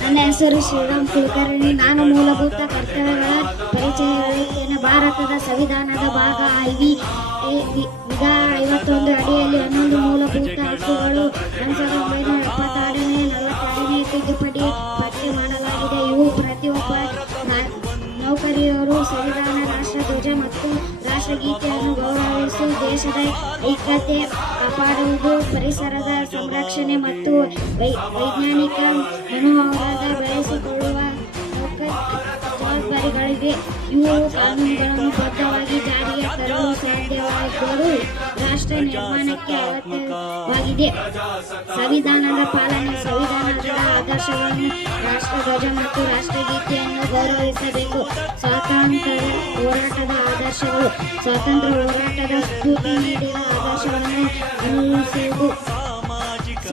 ನನ್ನ ಹೆಸರು ಶ್ರೀರಾಮ್ ಕುಲಕರ್ಣಿ. ನಾನು ಮೂಲಭೂತ ಕರ್ತವ್ಯಗಳ ಪರಿಚಯ ಹೇಳುತ್ತೇನೆ. ಭಾರತದ ಸಂವಿಧಾನದ ಭಾಗ ವಿಧ 51 ಅಡಿಯಲ್ಲಿ 11 ಮೂಲಭೂತ ಹಕ್ಕುಗಳು 1976ನೇ 42ನೇ ತಿದ್ದುಪಡಿ ಪಟ್ಟಿ ಮಾಡಲಾಗಿದೆ. ಇವು ಪ್ರತಿಯೊಬ್ಬ ನೌಕರಿಯರು ಸಂವಿಧಾನ, ರಾಷ್ಟ್ರಧ್ವಜ ಮತ್ತು ರಾಷ್ಟ್ರಗೀತೆಯನ್ನು ಗೌರವಿಸಿ ದೇಶದ ಐಕ್ಯತೆ ಕಾಪಾಡುವುದು, ಪರಿಸರದ ಸಂರಕ್ಷಣೆ ಮತ್ತು ವೈಜ್ಞಾನಿಕ ಮನೋಭಾವ ಬೆಳೆಸಿಕೊಳ್ಳುವ ಜವಾಬ್ದಾರಿಗಳಿವೆ. ಇವು ಕಾನೂನುಗಳನ್ನು ಬದ್ಧವಾಗಿ ಜಾರಿಗೆ ತರಲು ಸಾಧ್ಯವಾದರೂ ರಾಷ್ಟ್ರ ನಿರ್ಮಾಣಕ್ಕೆ ಅಗತ್ಯವಾಗಿದೆ. ಸಂವಿಧಾನದ ಪಾಲನೆ: ಸಂವಿಧಾನದ ಆದರ್ಶಗಳನ್ನು, ರಾಷ್ಟ್ರಧ್ವಜ ಮತ್ತು ರಾಷ್ಟ್ರಗೀತೆಯನ್ನು ಗೌರವಿಸಬೇಕು. ಸ್ವಾತಂತ್ರ್ಯ ಹೋರಾಟದ ಆದರ್ಶಗಳು: ಸ್ವಾತಂತ್ರ್ಯ ಹೋರಾಟದ ಸ್ಫೂರ್ತಿ ನೀಡಿದ ಆದರ್ಶಗಳನ್ನು ಅನುಸರಿಸುವುದು.